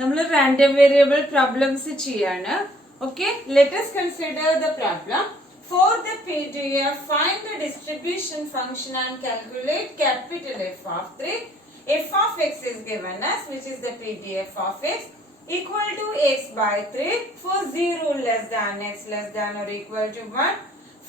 നമ്മൾ random variable problems ചെയ്യാണ്. Okay, let us consider the problem. For the PDF, find the distribution function and calculate capital F of 3. F of x is given us, which is the PDF of x, equal to x by 3 for 0 less than x less than or equal to 1.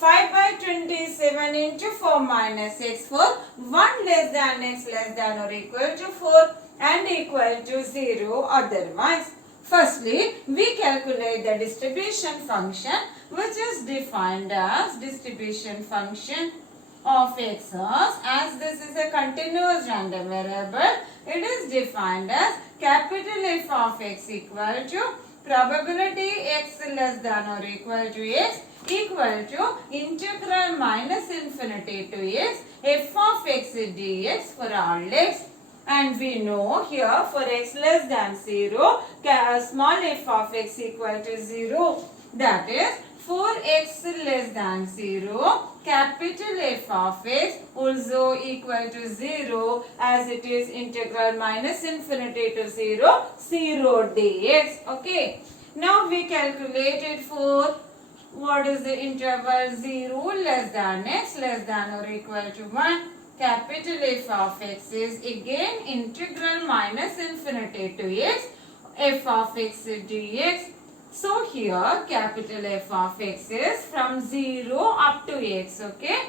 5 by 27 into 4 minus x for 1 less than x less than or equal to 4 and equal to 0 otherwise. Firstly, we calculate the distribution function, which is defined as distribution function of x as this is a continuous random variable. It is defined as capital F of x equal to probability x less than or equal to x equal to integral minus infinity to x f of x dx for all x. And we know here for x less than 0, small f of x equal to 0. That is, for x less than 0, capital F of x also equal to 0 as it is integral minus infinity to 0, 0 dx. Okay. Now we calculated for what is the interval 0 less than x less than or equal to 1. Capital F of x is again integral minus infinity to x f of x dx. So here capital F of x is from 0 up to x. Okay.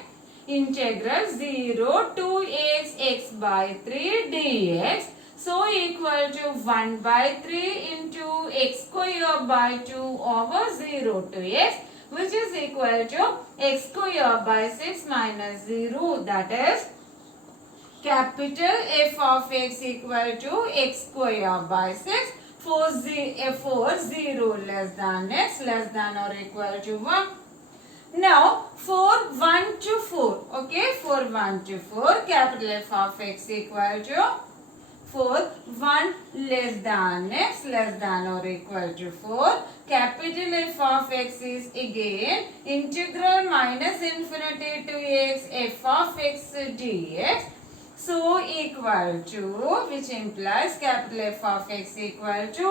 Integral 0 to x x by 3 dx. So equal to 1 by 3 into x square by 2 over 0 to x, which is equal to x square by 6 minus 0. That is capital F of x equal to x square by 6 for 0 less than x less than or equal to 1. Now for 1 to 4, okay, for 1 to 4, capital F of x equal to for 1 less than x less than or equal to 4, capital F of x is again integral minus infinity to x f of x dx. So equal to, which implies capital F of x equal to,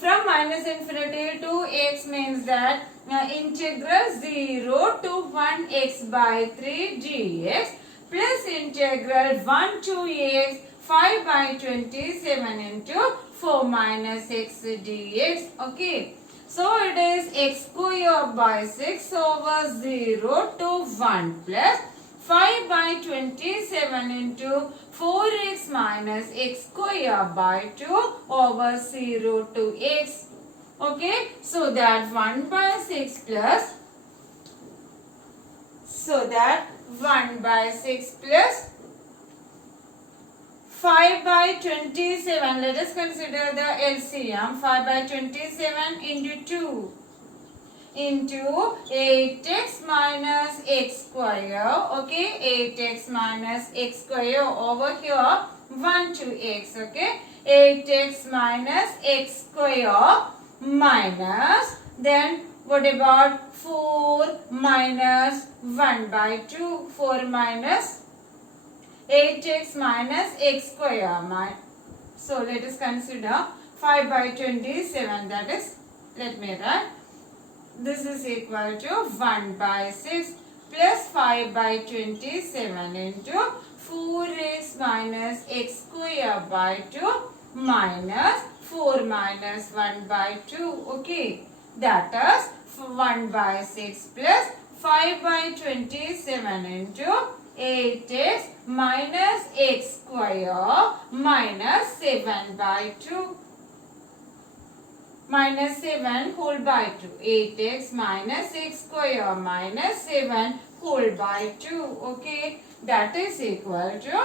from minus infinity to x means that integral 0 to 1 x by 3 dx plus integral 1 to x 5 by 27 into 4 minus x dx. Okay. So it is x square by 6 over 0 to 1 plus 5 by 27 into 4x minus x square by 2 over 0 to x. Okay. So that 1 by 6 plus, so that 1 by 6 plus 5 by 27, let us consider the LCM. 5 by 27 into 2 into 8x minus x square. Okay, 8x minus x square over here 1 to x. Okay, 8x minus x square minus, then what about 4 minus 1 by 2, 4 minus 8x minus x square. So let us consider 5 by 27, that is, let me write, this is equal to 1 by 6 plus 5 by 27 into 4x minus x square by 2 minus 4 minus 1 by 2. Okay, that is 1 by 6 plus 5 by 27 into 8x minus x square minus 7 by 2 minus 7 whole by 2. 8x minus x square minus 7 whole by 2. Okay, that is equal to,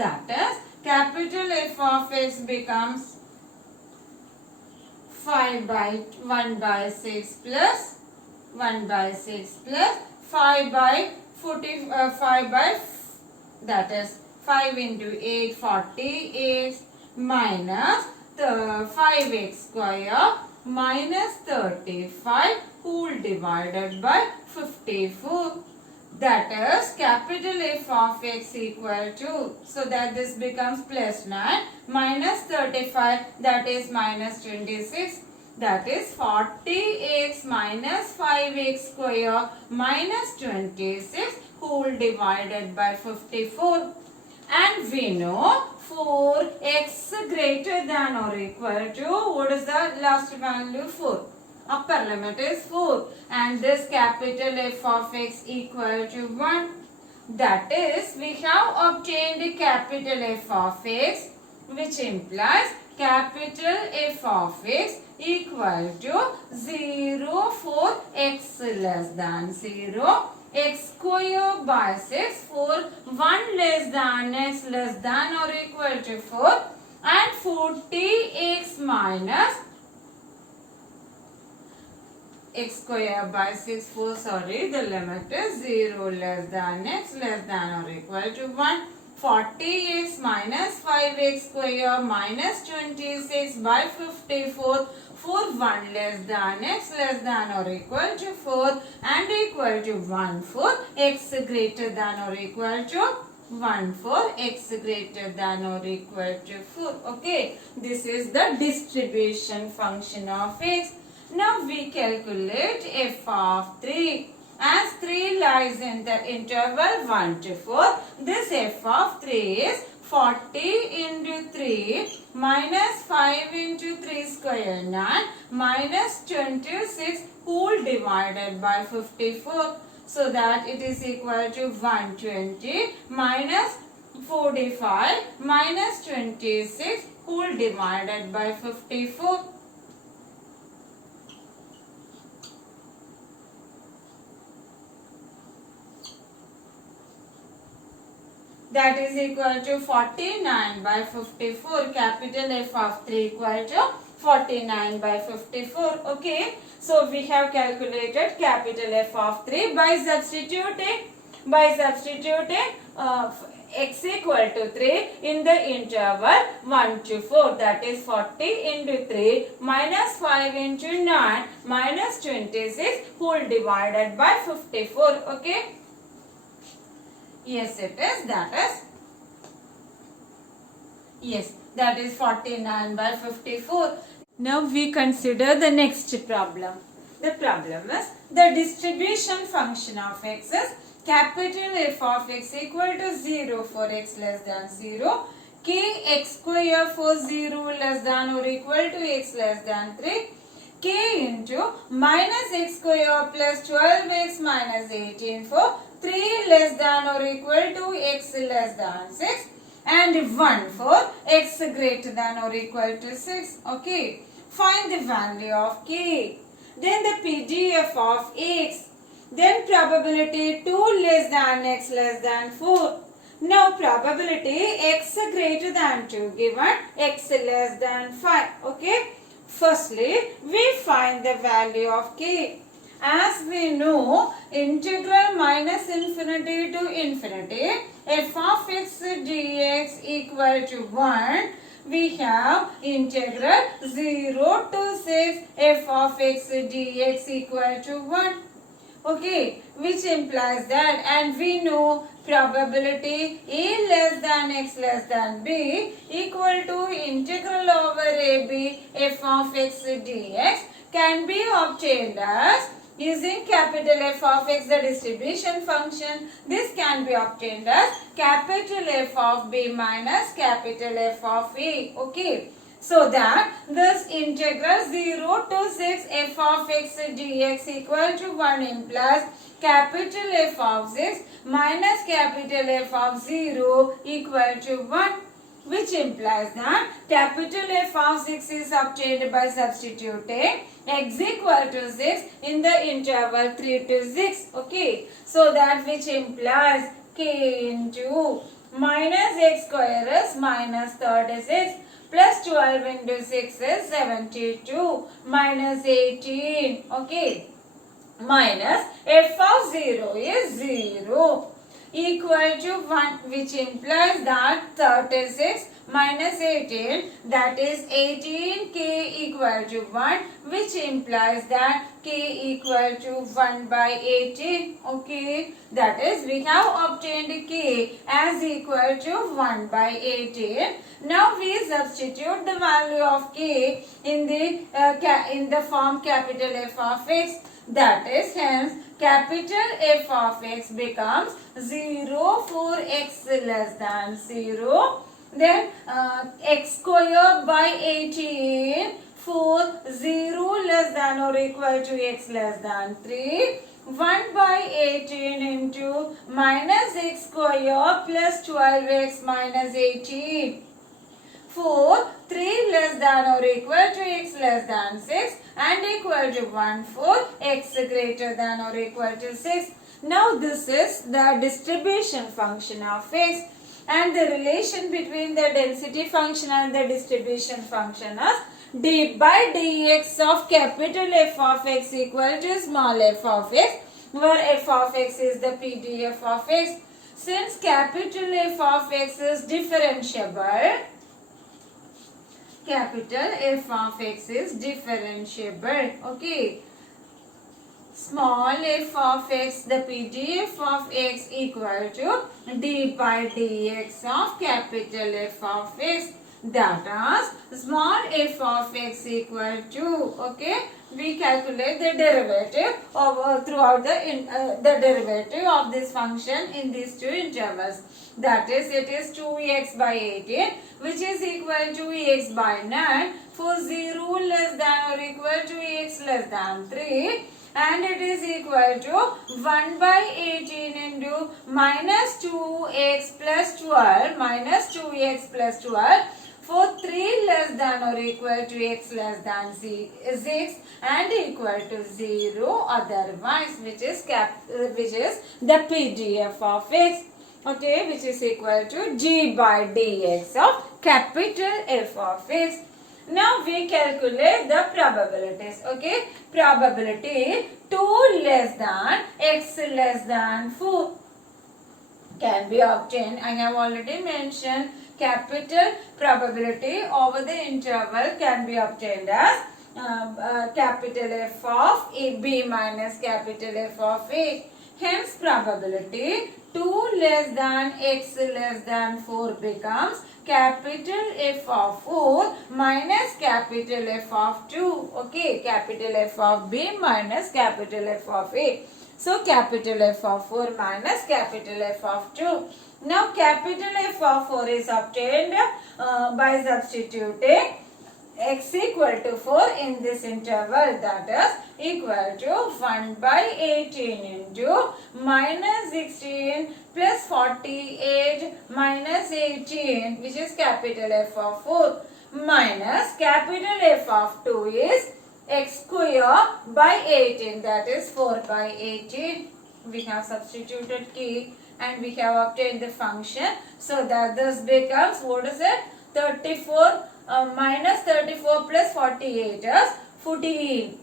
that is capital F of x becomes 5 by 1 by 6 plus 1 by 6 plus 5 by 5 by, that is 5 into 8, 48 minus the 5x square minus 35 whole divided by 54. that is capital F of x equal to, so that this becomes plus 9 minus 35, that is minus 26, that is 40x minus 5x square minus 26 whole divided by 54. And we know for x greater than or equal to, what is the last value? 4. Upper limit is 4, and this capital F of x equal to 1. That is, we have obtained capital F of x, which implies capital F of x equal to 0 for x less than 0, x square by 6 for 1 less than x less than or equal to 4, and 40x minus x square by 6 for, sorry, the limit is 0 less than x less than or equal to 1. 40x minus 5x square minus 26 by 54 for 1 less than x less than or equal to 4 and equal to 1 for x greater than or equal to 1 for x greater than or equal to 4. Okay, this is the distribution function of x. Now we calculate f of 3. As 3 lies in the interval 1 to 4, this f of 3 is 40 into 3 minus 5 into 3 square 9 minus 26 whole divided by 54. So that it is equal to 120 minus 45 minus 26 whole divided by 54. That is equal to 49 by 54. Capital F of 3 equal to 49 by 54. Okay. So we have calculated capital F of 3 by substituting x equal to 3 in the interval 1 to 4. That is 40 into 3 minus 5 into 9 minus 26 whole divided by 54. Okay. Yes, it is. That is 49 by 54. Now we consider the next problem. The problem is the distribution function of x is capital F of x equal to 0 for x less than 0, k x square for 0 less than or equal to x less than 3, k into minus x square plus 12x minus 18 for 3 less than or equal to x less than 6, and 1 for x greater than or equal to 6. Okay. Find the value of k. Then the PDF of x. Then probability 2 less than x less than 4. Now probability x greater than 2 given x less than 5. Okay. Firstly, we find the value of k. As we know, integral minus infinity to infinity, f of x dx equal to 1. We have integral 0 to 6 f of x dx equal to 1. Okay, which implies that, and we know probability a less than x less than b equal to integral over ab f of x dx can be obtained as using capital F of x, the distribution function. This can be obtained as capital F of b minus capital F of a. Okay. So that this integral 0 to 6 f of x dx equal to 1 implies capital F of 6 minus capital F of 0 equal to 1, which implies that capital F of 6 is obtained by substituting x equal to 6 in the interval 3 to 6. Okay. So that which implies k into minus x square is minus 36 plus 12 into 6 is 72 minus 18. Okay. Minus f of 0 is 0. equal to 1, which implies that 36 minus 18, that is 18 k equal to 1, which implies that k equal to 1 by 18. Okay, that is we have obtained k as equal to 1 by 18. Now we substitute the value of k in the form capital F of x. That is, hence capital F of x becomes 0 for x less than 0. Then x square by 18 for 0 less than or equal to x less than 3. 1 by 18 into minus x square plus 12x minus 18. For 3 less than or equal to x less than 6 and equal to 1 for x greater than or equal to 6. Now this is the distribution function of x, and the relation between the density function and the distribution function is d by dx of capital F of x equal to small f of x, where f of x is the PDF of x. Since capital F of x is differentiable, capital F of x is differentiable. Okay. Small f of x, the PDF of x equal to d by dx of capital F of x. That is small f of x equal to, okay, we calculate the derivative of throughout the derivative of this function in these two intervals. That is, it is 2x by 18, which is equal to x by 9 for 0 less than or equal to x less than 3. And it is equal to 1 by 18 into minus 2x plus 12 minus 2x plus 12 for 3 less than or equal to x less than 6 and equal to 0 otherwise, which is the PDF of x. Okay, which is equal to g by dx of capital F of x. Now we calculate the probabilities. Okay, probability 2 less than x less than 4 can be obtained. I have already mentioned capital probability over the interval can be obtained as capital F of B minus capital F of A. Hence probability 2 less than x less than 4 becomes capital F of 4 minus capital F of 2. Okay, capital F of B minus capital F of A. So capital F of 4 minus capital F of 2. Now capital F of 4 is obtained by substituting x equal to 4 in this interval, that is equal to 1 by 18 into minus 16 plus 48 minus 18, which is capital F of 4, minus capital F of 2 is x square by 18, that is 4 by 18. We have substituted k and we have obtained the function. So that this becomes, what is it? 34 minus 34 plus 48 is 14.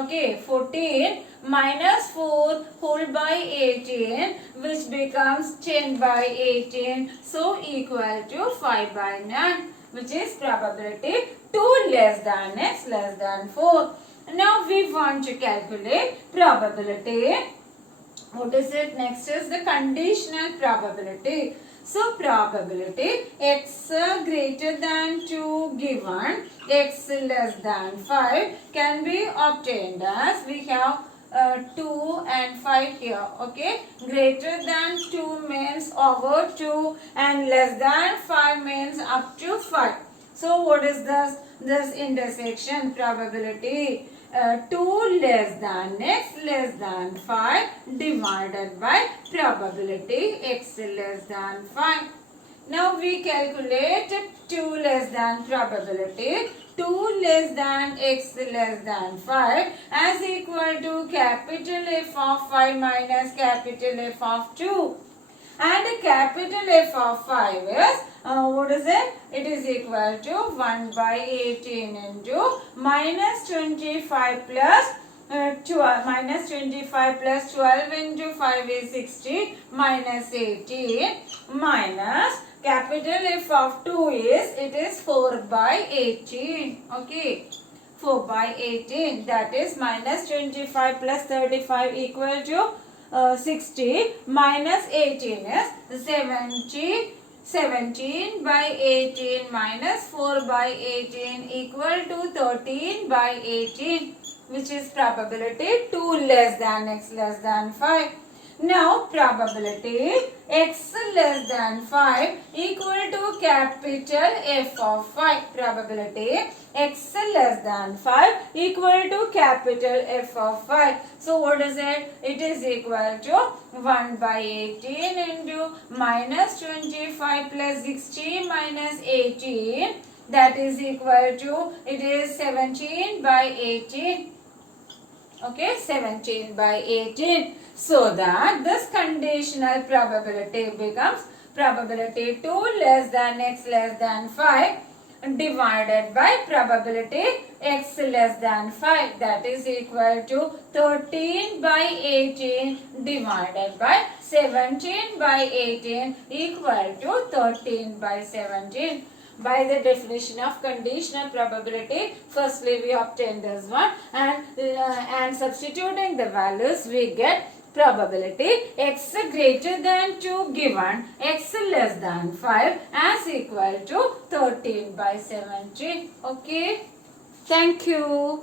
Okay, 14 minus 4 whole by 18, which becomes 10 by 18. So equal to 5 by 9, which is probability 2 less than x less than 4. Now we want to calculate probability. What is it? Next is the conditional probability. So probability x greater than 2 given x less than 5 can be obtained as we have 2 and 5 here. Okay, greater than 2 means over 2 and less than 5 means up to 5. So what is this intersection probability? 2 less than x less than 5 divided by probability x less than 5. Now we calculate 2 less than probability 2 less than x less than 5 as equal to capital F of 5 minus capital F of 2. And capital F of 5 is, what is it? It is equal to 1 by 18 into minus 25 plus 12 minus 25 plus 12 into 5 is 60 minus 18 minus capital F of 2 is, it is 4 by 18. Okay. 4 by 18, that is minus 25 plus 35 equal to 60 minus 18 is 70. 17 by 18 minus 4 by 18 equal to 13 by 18, which is probability 2 less than x less than 5. Now probability x less than 5 equal to capital F of 5. Probability x less than 5 equal to capital F of 5. So what is it? It is equal to 1 by 18 into minus 25 plus 60 minus 18. That is equal to, it is 17 by 18. Okay, 17 by 18. So that this conditional probability becomes probability 2 less than x less than 5 divided by probability x less than 5, that is equal to 13 by 18 divided by 17 by 18 equal to 13 by 17. By the definition of conditional probability, firstly we obtain this one, and substituting the values we get probability x greater than 2 given x less than 5 as equal to 13 by 17. Okay. Thank you.